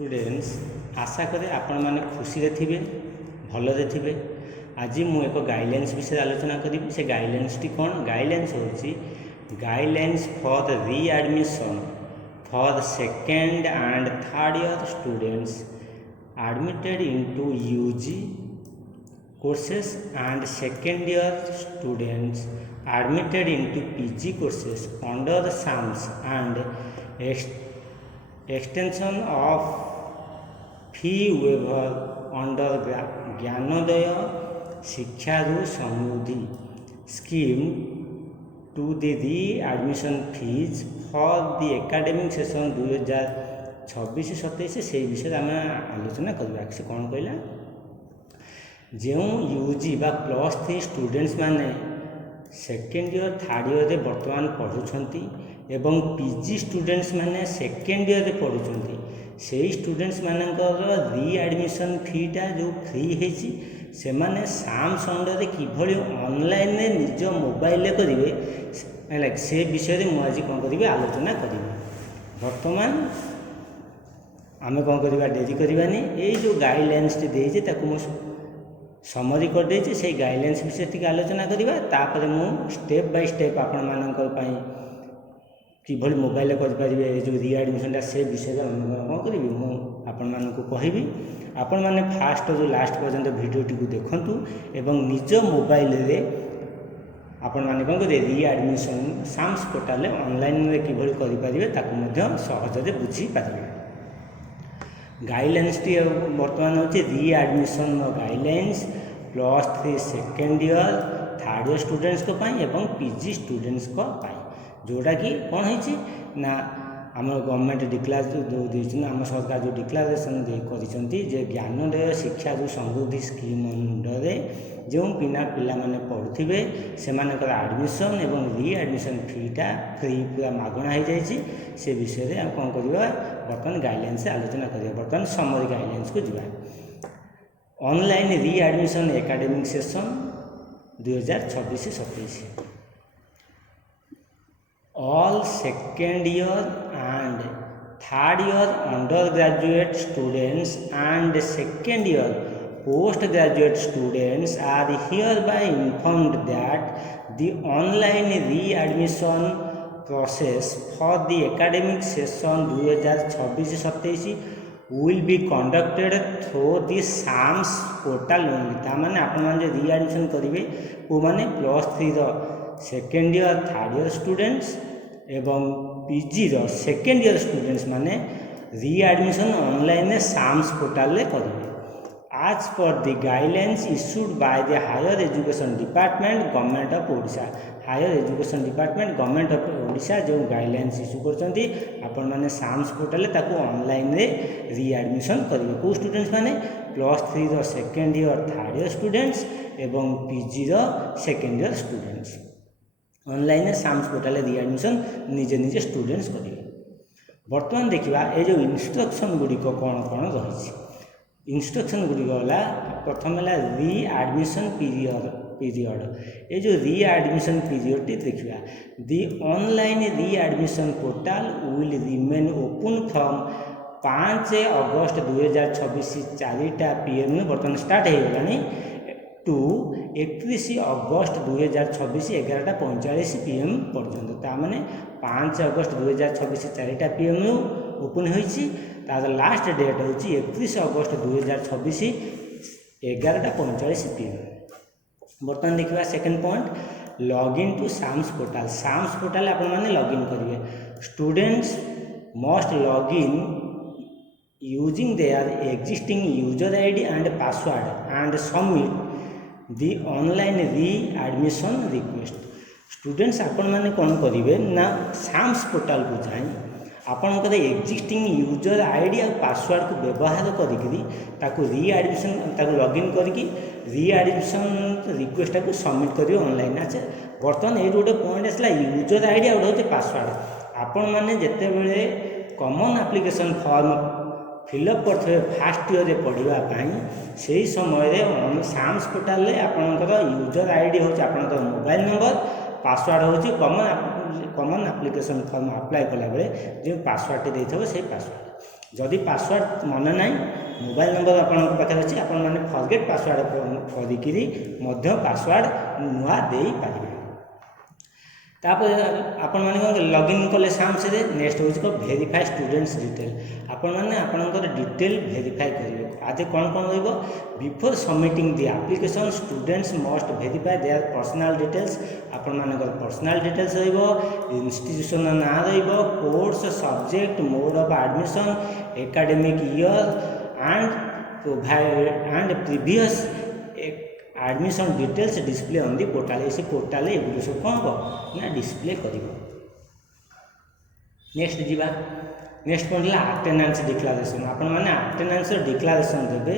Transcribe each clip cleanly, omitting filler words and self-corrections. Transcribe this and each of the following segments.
Students आशा करे आपण मैंने खुशी रे थिबे भलरे थिबे। आज मु एक गाइडलाइंस विषय आलोचना करी। से गाइडलाइंस टी कौन गाइडलाइंस होची guidelines for the readmission for second and third year students admitted into UG courses and second year students admitted into PG courses under the SAMS and extension of fee waiver under Gyanodaya Shiksharu Samruddhi scheme to the re-admission fees for the academic session 2026-27 से विषय आम आलोचना करवा। से कौन कहला जो UG बा प्लस 3 स्टूडेंट्स माने सेकेंड ईयर थर्ड ईयर बर्तमान पढ़ुछंती एवं पीजी स्टूडेंट्स माने सेकेंड ईयर पढ़ुछंती से स्टूडेंट्स मानकर रीएडमिशन फीटा जो फ्री होती से माने साम्स अंडर किभली ऑनलाइन निज मोबाइल करेंगे से विषय में मुझे कौन करी आलोचना करी। बर्तमान आम कौन करवा डेरी करवानी ये जो गाइडलाइंस देती समरी कर देछि से गाइडलाइंस विषय टी आलोचना करिबा। तापर मु स्टेप बाय स्टेप आपण मानकर पई किभली मोबाइल कर परिबे जो रीएडमिशन से विषय कौन करी मु आपण मानकु कहिबी। आपण माने फास्ट जो लास्ट पर्यंत वीडियो टी को देखंतु एवं निज मोबाइल रे आपण माने कौन करिवे रीएडमिशन साम्स पोर्टल ऑनलाइन रे किभली करि परिबे ताकु मध्य सहज रे बुझी परिबे। गाइडलाइंस टी बर्तमान होची readmission guidelines plus 3 second year third year students को पाई एवं पीजी स्टूडेंट्स को पाई जोटा कि कौन होची ना आम गवर्नमेंट डिक्लेयर जो देछन आम सरकार जो डिक्लेरेशन करिसंती जे ज्ञानोदय शिक्षा जो समृद्धि स्कीम अंडर जो पिला माने पढ़ुथिबे सेमानकर एडमिशन एवं रीएडमिशन फीटा फ्री पूरा मागणा हो जाइए। से विषय में हम कौन करवा बर्तमान गाइडलाइंस आलोचना करिया। बर्तमान समरी गाइडलाइंस को जीवा। Online readmission academic session 2026-27 all second year and third year under graduate students and second year post graduate students are hereby informed that the online re-admission process for the academic session 2026-27 will be conducted through the SAMS portal only। तामाने आपण माने readmission करिवे को माने plus 3 रो second year third year students एवं PG रो second year students माने रीएडमिशन ऑनलाइन SAMS पोर्टल ले करिवे। As per the guidelines issued by the Higher Education Department, Government of Odisha, Higher Education Department, Government of Odisha जो guidelines issue करछंती आपण माने SAMS portal ताको online रे readmission करिवे। को स्टूडेंट्स माने प्लस 3 रो second year third year students एवं पीजी रो सेकेंड ईयर स्टूडेंट्स ऑनलाइन रे साम्स पोर्टल रे रीएडमिशन निजे निजे स्टूडेंट्स करिवे। वर्तमान देखिबा ए जो इंस्ट्रक्शन गुडी को कोन कोन रहिछि। इंस्ट्रक्शन गुड़ी गला प्रथम है रीएडमिशन पीरियड ये जो रीएडमिशन पीरियड टी देखा the online readmission portal will remain open from 5 अगस्त 2026 4टा PM बर्तमान स्टार्ट हो गलानी टू 31 अगस्त 2026 11:45 PM पर्यंत। तामाने 5 अगस्त 2026 4टा PM ओपन होइछि। तार लास्ट डेट हूँ 31 अगस्त 2026 11:45 PM। बर्तमान देखा second point login to SAMS portal. SAMS portal आपण माने लॉगिन करेंगे। Students must login using their existing user ID and password and submit the online readmission request. Students आपण माने कौन करेंगे ना साम्स पोर्टल को जाए आपणकर एक्जिस्टिंग यूजर आईडी और पासवर्ड को व्यवहार करी रीएडमिशन लॉगिन करके रीएडमिशन रिक्वेस्ट को सबमिट करेंगे ऑनलाइन। अच्छा बर्तमान ये गोटे पॉइंट आसला यूजर आईडी और गोटे पासवर्ड आपण मैंने जिते बड़े कॉमन एप्लिकेशन फॉर्म फिलअप करते फास्ट ईयर पढ़ाई से समय साम्स पोर्टल आपणकर यूजर आईडी हूँ आपणकर मोबाइल नंबर पासवर्ड हूँ कॉमन एप्लिकेशन फॉर्म अप्लाई कला बेले जो पासवर्ड टी देते से पासवर्ड जदि पासवर्ड मन ना मोबाइल नंबर आपन पाखे अच्छे आपण मैंने फरगेट पासवर्ड करी पासवर्ड नुआ दे पारे। तापर आपण मैंने कौन लॉगिन कले साम्स रे नेक्स्ट हूँ भेरीफाई स्टूडेंट्स डिटेल आपण मैंने आपंकर डिटेल भेरीफाई करेंगे आज कौन कौन रो before submitting the application students must verify their personal details आपण मानकर पर्सनल डिटेल्स इंस्टीट्यूशन ना course subject mode of admission academic year and previous admission details display on the portal इसी पोर्टल ये सब कौन हम ना डिस्प्ले कर। नेक्स्ट जीवा नेक्स्ट कौन है अटेंडेंस डिक्लारेशन आपण मैंने अटेंडेंस डिक्लारेशन देवे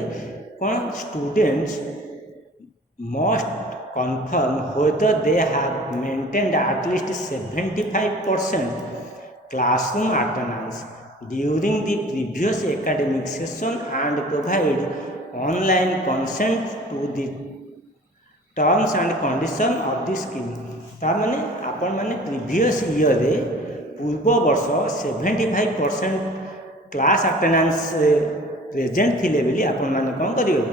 कौन students must confirm whether they have maintained at least 75% classroom attendance during the previous academic session and provide online consent to the terms and condition of the scheme तार माने आपण माने previous year रे पूर्व वर्ष 75% class attendance present थिले बेली आपण माने कौन करिवे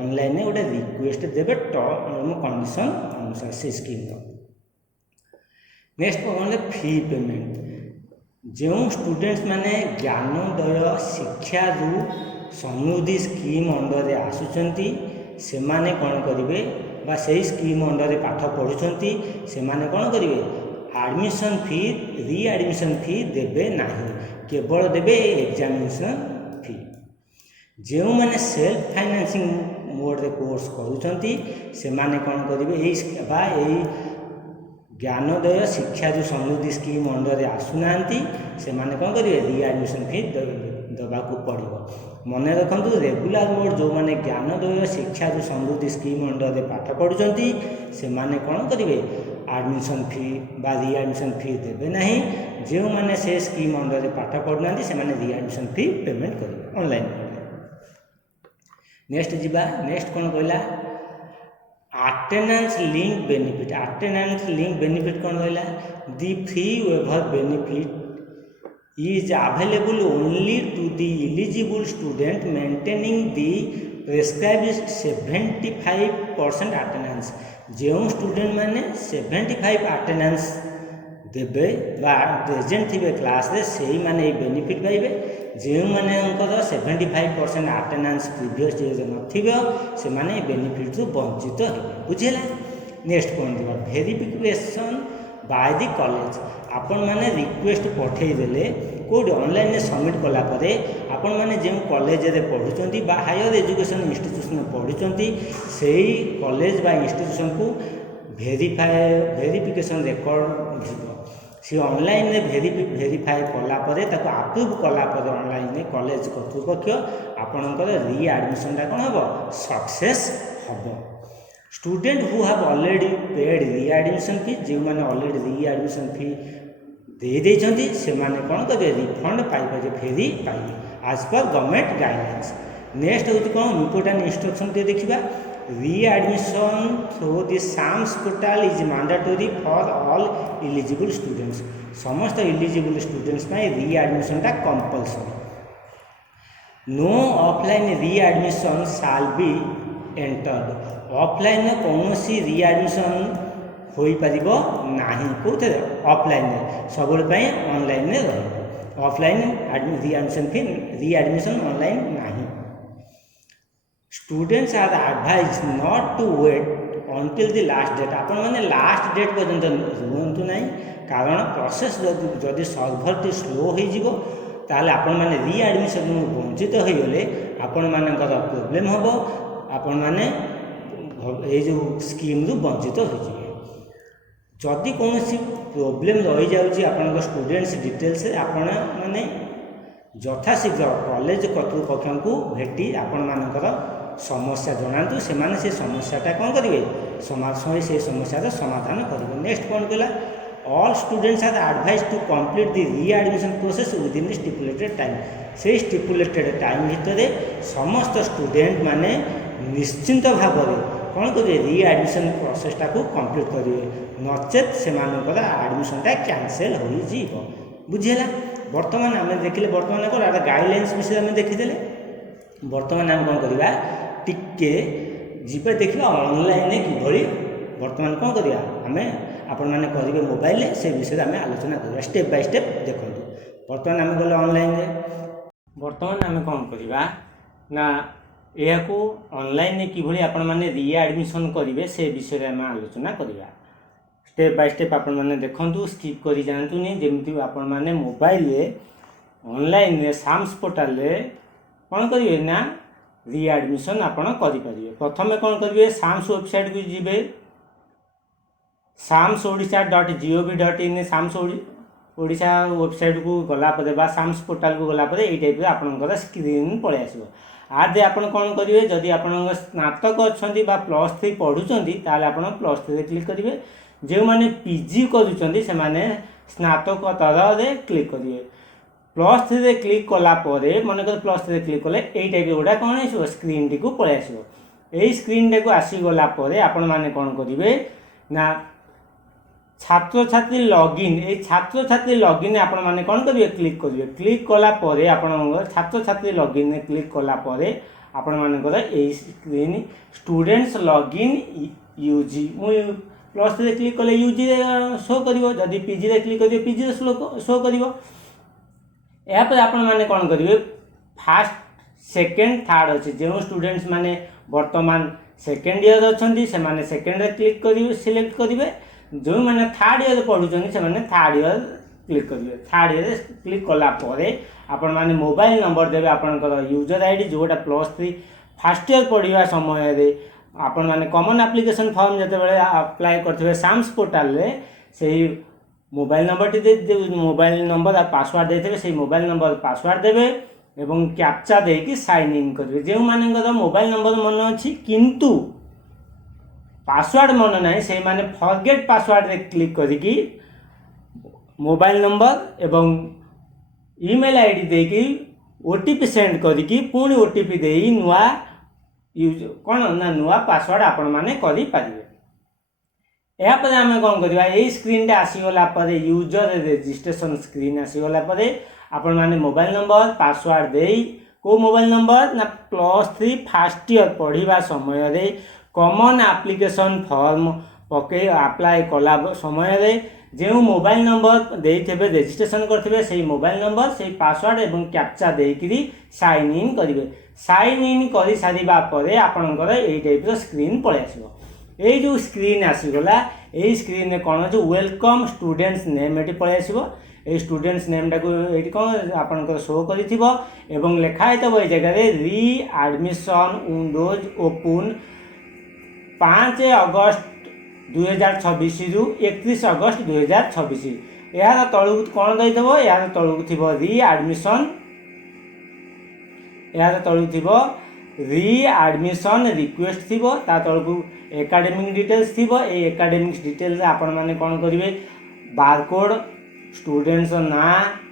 ऑनलाइन ने गोटे रिक्वेस्ट देवे टर्म कंडीशन अनुसार से स्कीम। नेक्स्ट कौन है फी पेमेंट जो स्टूडेंट्स माने ज्ञानोदय शिक्षा समृद्धि स्कीम अंडर आसुचंती से माने कौन करिवे बा से स्कीम अंडर पाठ पढ़ुचंती से माने कौन करिवे एडमिशन फी री एडमिशन फी देवे नहीं केवल देवे एग्जामिनेशन फी। जो मैंने सेल्फ फाइनेंसिंग मोड रे कोर्स करुचंती से माने कौन करिवे यही ज्ञानोदय शिक्षा जो समृद्धि स्कीम अंडर आसुनांती से माने कौन करिवे री एडमिशन फी देवाकू पड़ो। मन रखु रेगुलर मोड जो मैंने ज्ञानोदय शिक्षा जो समृद्धि स्कीम अंडर पाठ पढ़ुचंती से माने कौन करिवे एडमिशन फी बा री एडमिशन फी देवे नहीं जो मैंने से स्कीम अंडर पाठ पढ़ुना से माने री एडमिशन फी पेमेंट करेंगे ऑनलाइन। नेक्स्ट जीवा नेक्स्ट कौन कहला attendance link benefit attendance link benefit कौन कहला the free waiver benefit is available only to the eligible student maintaining the prescribed 75% attendance जो स्टूडेंट मैंने 75 अटेंडेंस देवे बा प्रेजेंट थे क्लास रे से माने बेनिफिट पाइबे जो मैंने 75% अटेंडेंस प्रीवियस ईयर नथिबो से माने बेनिफिट रु वंचित हेबे बुझेला। नेक्स्ट कौन देबा वेरिफिकेशन बाय द कॉलेज आपण माने रिक्वेस्ट पठेई देले कोड ऑनलाइन में सबमिट कला परे आपण माने जो कॉलेज रे पढ़ुचंती बा हायर एजुकेशन इंस्टीट्यूशन पढ़ुचंती सेही कॉलेज बा इंस्टीट्यूशन को वेरिफिकेशन रेकॉर्ड जीवो सी ऑनलाइन रे वेरीफाई कला परे ताको अप्रूव कला परे ऑनलाइन में कॉलेज कर्तृपक्ष आपणकर री एडमिशन कोन हबो सक्सेस हबो। Student who have already paid री एडमिशन फी जो मैंने ऑलरेडी री एडमिशन फी दे देछंती से माने कौन करिवे रिफंड पाइबे फेरी पाइबे आज पर गवर्नमेंट गाइडलाइंस। नेक्स्ट होती कौन इम्पोर्टेंट इंस्ट्रक्शन टे देखिबा readmission through the SAMS portal is mandatory for all eligible students समस्त एलिजिबल स्टूडेंट्स में री एडमिशन टा कंपलसरी। No offline readmission shall be entered offline कौन सी री एडमिशन हो पारिबो नाही कोथे ऑफलाइन सब ऑनलाइन रही ऑफलाइन री एडमिशन ऑनलाइन नहीं। Students are advised not to wait until the last date आपण माने लास्ट डेट पर्यंत रुहतु ना कारण प्रोसेस जदि सर्भर टी स्लो हो जीवो ताले आपण माने री एडमिशन वंचित हो गले आपण मानकर प्रॉब्लम हबो आपण माने ए जो स्कीम रु वंचित हो जिवे। जदि कौन सी प्रोब्लेम रही जाऊँगी आपन स्टूडेंट्स डिटेल्स आपण माने यथाशीघ्र कॉलेज कर्तृपक्ष को भेटी आपण मानकर समस्या जनातु से माने से समस्याटा कौन करेंगे से समस्या समाधान करेंगे। नेक्स्ट कौन कहला all students are advise to complete the readmission process within the stipulated time से स्टिपुलेटेड टाइम भितर समस्त स्टूडेंट माने निश्चिंत भाव कौन करेंगे री एडमिशन प्रोसेसटा को कंप्लीट करेंगे नचेत से एडमिशनटा कैंसल हो बुझेगा। बर्तमान आम देखिले बर्तमान कौन गाइडलाइंस विषय आम देखीदे बर्तमान आम कौन करवा टिके जीवे देखा ऑनलाइन किभली बर्तमान कौन करवा आम आपण मैंने करेंगे मोबाइल से विषय आम आलोचना करवा स्टेप बाय स्टेप देखो बर्तमान आम गले ऑनलाइन बर्तमान आम कौन करवा ना यह ऑनलाइन किभली आपण मैंने रीएडमिशन करेंगे से विषय आम आलोचना करवा स्टेप बाय स्टेप आपण मैंने देखूँ स्किप कर जातुनि जमी आपण मैंने मोबाइल ऑनलाइन साम्स पोर्टाल कौन करेंगे ना रीएडमिशन आपण करेंगे प्रथम कौन करेंगे साम्स वेबसाइट को जी samsodisha.gov.in साम्स ओडिशा वेबसाइट को गलापर बा साम्स पोर्टाल को गलापर यही टाइप आपंकर स्क्रीन पलि आसो आदि आप कौन करेंगे जदि आप स्नातक अच्छा +3 पढ़ुंट ताल आप +3 क्लिक करेंगे जो मैंने पीजी करुँच से स्नातकोत्तर क्लिक करेंगे +3 क्लिक कलापर मनकर +3 क्लिक कले यही टाइप गुड़ा कौन आसो स्क्रीन टी को पलि आसो यही स्क्रीन टी को आसीगला आपण मैंने कौन करेंगे ना छात्र छात्री लॉगिन ये छात्र छात्री लॉगिन आपण मैंने कौन करेंगे क्लिक कलापर आपण छात्र छात्री लॉगिन क्लिक कलापर आपण मानकर यही स्क्रीन स्टूडेंट्स लॉगिन यूजी मुझे +3 क्लिक कले यूजी शो कर जदि पीजी क्लिक करेंगे पीजी शो कर यापर आपण मैंने कौन करेंगे फास्ट सेकेंड थर्ड अच्छे जो स्टूडेंट्स माने वर्तमान सेकेंड ईयर अच्छा से सेकेंड क्लिक करेंगे सिलेक्ट करेंगे जो मैंने थर्ड ईयर पढ़ुं से थर्ड ईयर क्लिक करेंगे थर्ड ईयर क्लिक कलापर आपण मैंने मोबाइल नंबर देवे आपंकर यूजर आईडी जोटा +3 फास्ट ईयर पढ़ा समय आपण मैंने कॉमन एप्लिकेशन फॉर्म जिते अप्लाई करते साम्स पोर्टाल से मोबाइल नंबर टी मोबाइल नंबर आ पासवर्ड देते से मोबाइल नंबर पासवर्ड देवे एवं कैप्चा देकी साइन इन करेंगे जो मानकर मोबाइल नंबर मन अच्छी किंतु पासवर्ड मन ना से माने फॉरगेट पासवर्ड रे क्लिक करिकी मोबाइल नंबर एवं ईमेल आईडी देकी ओटीपी सेंड करिकी पुणी ओटीपी देई नुआ यूज कौन ना नुआ पासवर्ड आपण माने करि पारिबे यापर आम कौन करवा यही स्क्रीन आसीगला यूजर रजिस्ट्रेशन स्क्रीन आसीगला आपण माने मोबाइल नंबर पासवर्ड देई को मोबाइल नंबर ना +3 फास्ट ईयर पढ़ा समय कॉमन एप्लिकेशन फॉर्म पके अप्लाई कला समय जो मोबाइल नंबर देते रजिस्ट्रेशन करते से मोबाइल नंबर से पासवर्ड एवं कैप्चा देकरी साइन इन करेंगे साइन इन कर सारा पर आपंकर यही टाइप स्क्रीन पलि आसो यही जो स्क्रीन आसीगला यही स्क्रीन में कौन अच्छे वेलकम स्टूडेंट्स नेम ये पलि आसो ये स्टूडेंट्स नेम टाक ये कौन आपंकर शो कर लिखाई थो ये जगह रीएडमिशन विंडोज ओपन 5 अगस्त 2026 रु 31 अगस्त 2026 यार तलुक कौन दे यार तलुक थी रीएडमिशन यार तलुक थी रीएडमिशन रिक्वेस्ट थी तलुक एकाडेमिक डिटेल्स थी एकाडेमिक डिटेल्स आपण मैंने कौन करेंगे बारकोड स्टूडेंट्स ना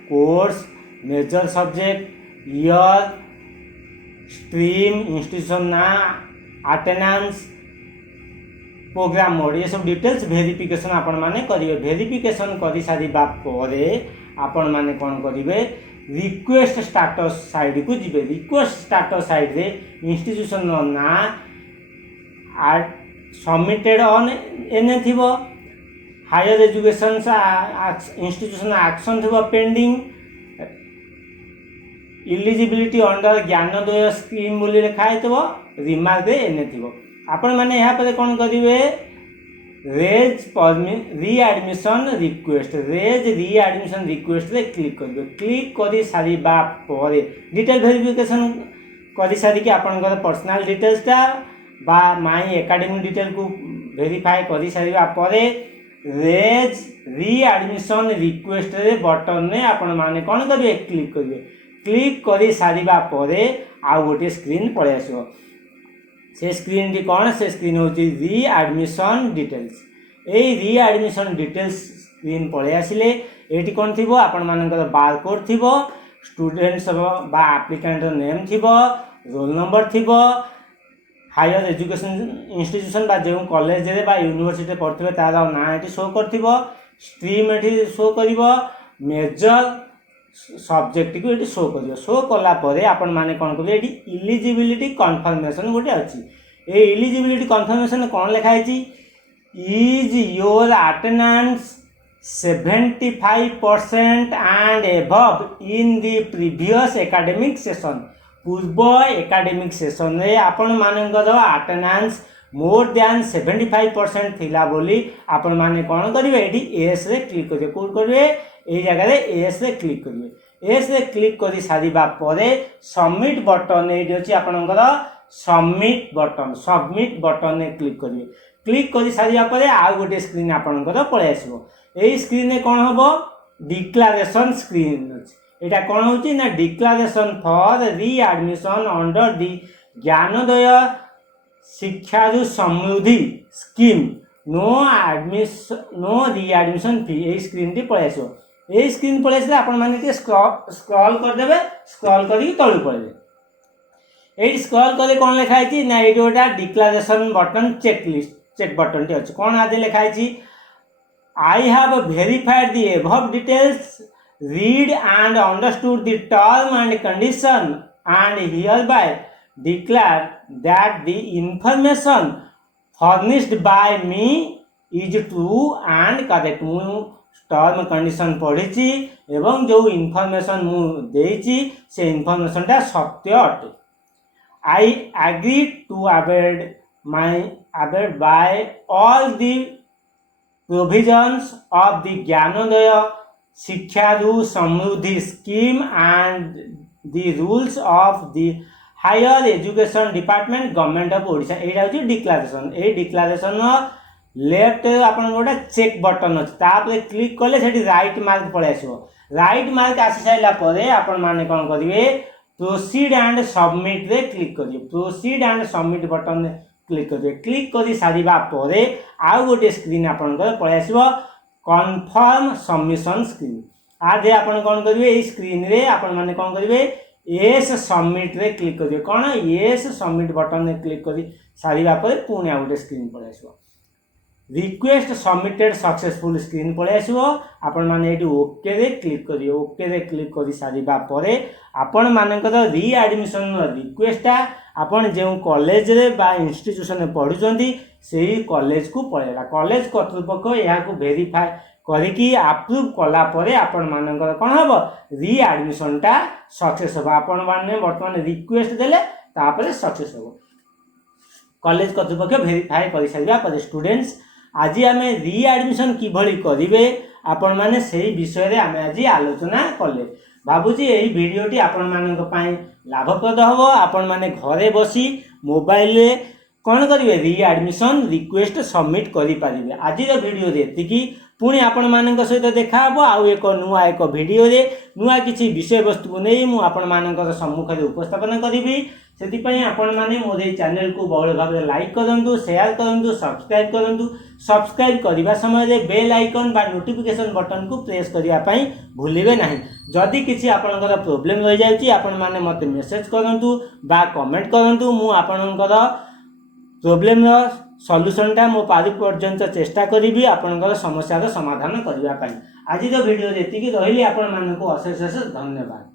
course major subject year stream institution ना अटेंडेंस प्रोग्राम मोड ये सब डिटेल्स वेरिफिकेशन आपण माने करेंगे वेरिफिकेशन कर सारा पर आपण माने कौन करेंगे रिक्वेस्ट स्टाटस साइड को जी रिक्वेस्ट स्टाटस साइड रे इंस्टीट्यूशन ना सबमिटेड ऑन एने थी हायर एजुकेशन इंस्टीट्यूशन एक्शन थी pending eligibility under Gyanodaya scheme बोली लिखाई थो रिमार्क एने थी आपण मैंने यहाँ पर कौन करेंगे रेज रीएडमिशन रिक्वेस्ट रे क्लिक करेंगे क्लिक कर सारा पर डिटेल वेरिफिकेशन कर सारिकी आपंकर पर्सनल डिटेल्सटा बा माई एकाडेमिक डिटेल को वेरीफाई कर सारा पर रेज रीएडमिशन रिक्वेस्ट रे बटन ने आपण माने कौन करेंगे क्लिक कर सारा पर आउ गोटे स्क्रीन पलि आसो से स्क्रीन टी कौन से स्क्रीन हूँ रीएडमिशन डिटेल्स यही रीएडमिशन डिटेल्स स्क्रीन पलि आसिले ये कौन थी आपण मानकर बारकोड थी स्टूडेंट्स बा एप्लिकेंट नेम थी रोल नंबर थी हायर एजुकेशन इंस्टीट्यूशन बा जो कॉलेज रे बा यूनिवर्सिटी पढ़ते तार ना ये शो कर स्ट्रीम ये शो कर मेजर सब्जेक्ट को ये शो कर शो कलापर आपण मैंने कौन करेंगे ये इलिजिबिलिटी कन्फर्मेशन गोटे अच्छी ये इलिजिबिलिटी कन्फर्मेशन कौन लिखाई is your attendance 75% and above in the previous academic session पूर्व एकेडमिक सेशन रे आपण मानकर अटेंडेंस मोर दैन 75% थिला बोली आपण माने कौन करेंगे ये एस रे क्लिक करेंगे कौन करेंगे ये जगह एस रे क्लिक करेंगे एस रे क्लिक कर सारिबा परे सबमिट बटन ये अच्छी आपणकर सबमिट बटन ने क्लिक करेंगे क्लिक कर सारिबा परे आउ गोटे स्क्रीन आपणकर पळे आसीबो एई स्क्रीन रे कोन हबो डिक्लेरेशन स्क्रीन अछि एटा कोन होची ना declaration for readmission under the Gyanodaya Shiksharu Samruddhi scheme no readmission fee ए स्क्रीन टी पळे आसीबो ए स्क्रीन पळे आसीले आपण माने स्क्रॉल कर देबे स्क्रॉल करी तळु पळेबे ए स्क्रॉल करे कोन लिखा है ना ये गोटा डिक्लेरेशन बटन चेक बटन टी अछि कोन आदि लिखा है I have verified the above details, read and understood the term and condition, and hereby declare that the information furnished by me is true and correct. मु टर्म कंडीशन पढ़ी एवं जो इनफॉरमेशन मु देछि से इनफॉरमेशन टा सत्य अटे I agree to abide by all the provisions of the Gyanodaya Shiksharu Samruddhi scheme and the rules of the higher education department government of Odisha एटा होची डिक्लेरेशन ए डिक्लेरेशन लेफ्ट आपन गोटा चेक बटन अछि तापर click करले सेठी right mark पळे आसीबो right mark आसी साइला परे आपन माने कोन करिवे प्रोसीड एंड सबमिट रे क्लिक करिवे proceed and submit button click करिवे क्लिक करी सारिबा परे आउ गोटे स्क्रीन आपनकर पळे आसीबो कन्फर्म सबमिशन स्क्रीन आदे आपन कोन करिवे ए स्क्रीन रे आपन माने कोन करिवे एस सबमिट रे क्लिक करिवे कोन एस सबमिट बटन रे क्लिक करी सारिबा परे पुणी आउ गोटे स्क्रीन पळे आसीबो रिक्वेस्ट सबमिटेड सक्सेसफुल स्क्रीन पळे आसीबो आपन माने एटी ओके रे क्लिक करिवे ओके रे क्लिक करी सारिबा परे आपन मानकर रीएडमिशन रिक्वेस्ट आपन जो कॉलेज रे बा इंस्टीट्यूशन रे पढुचंती सेही कॉलेज को पळेला कॉलेज कर्तृपक्ष या को वेरीफाई करिकी अप्रूव कला परे आपन मानकर कोन हबो रीएडमिशन टा सक्सेस हो आपन माने वर्तमान रिक्वेस्ट देले तापरे सक्सेस हो कॉलेज कर्तृपक्ष वेरीफाई करि सारिबा परे स्टूडेंट्स आज आमे रीएडमिशन किभली करिवे आपण माने सेही विषय रे आमे आज आलोचना कले भाबुची एही वीडियोटी आपण मानक पई लाभप्रद हबो आपण माने घरे बसी मोबाइल रे कोन करिवे रीएडमिशन रिक्वेस्ट सबमिट करि पारिबे आज रो वीडियो रे एतिकी पुणी आपण मानक सहित देखा हबो आउ एक वीडियो रे नुआ किछि विषय वस्तु को नै मु आपण मानक सम्मुख रे उपस्थापन करिबी सेति पई आपण माने मोर ए चैनल को बहुल भाव लाइक करंतु शेयर करंतु सब्सक्राइब करबा समय रे बेल आइकन बा नोटिफिकेशन बटन को प्रेस करिया पई भूलिबे नाही जदि किछि आपनकर प्रॉब्लम रह जाउची आपण माने मते मेसेज करंतु बा कमेंट करंतु मु आपनकर प्रॉब्लम रो सॉल्यूशन टा मो पारि पर्यंत चेष्टा करिबी आपनकर समस्या रो समाधान करिया पई आज रो वीडियो एतिकी रहिली आपण मानको अशेष धन्यवाद।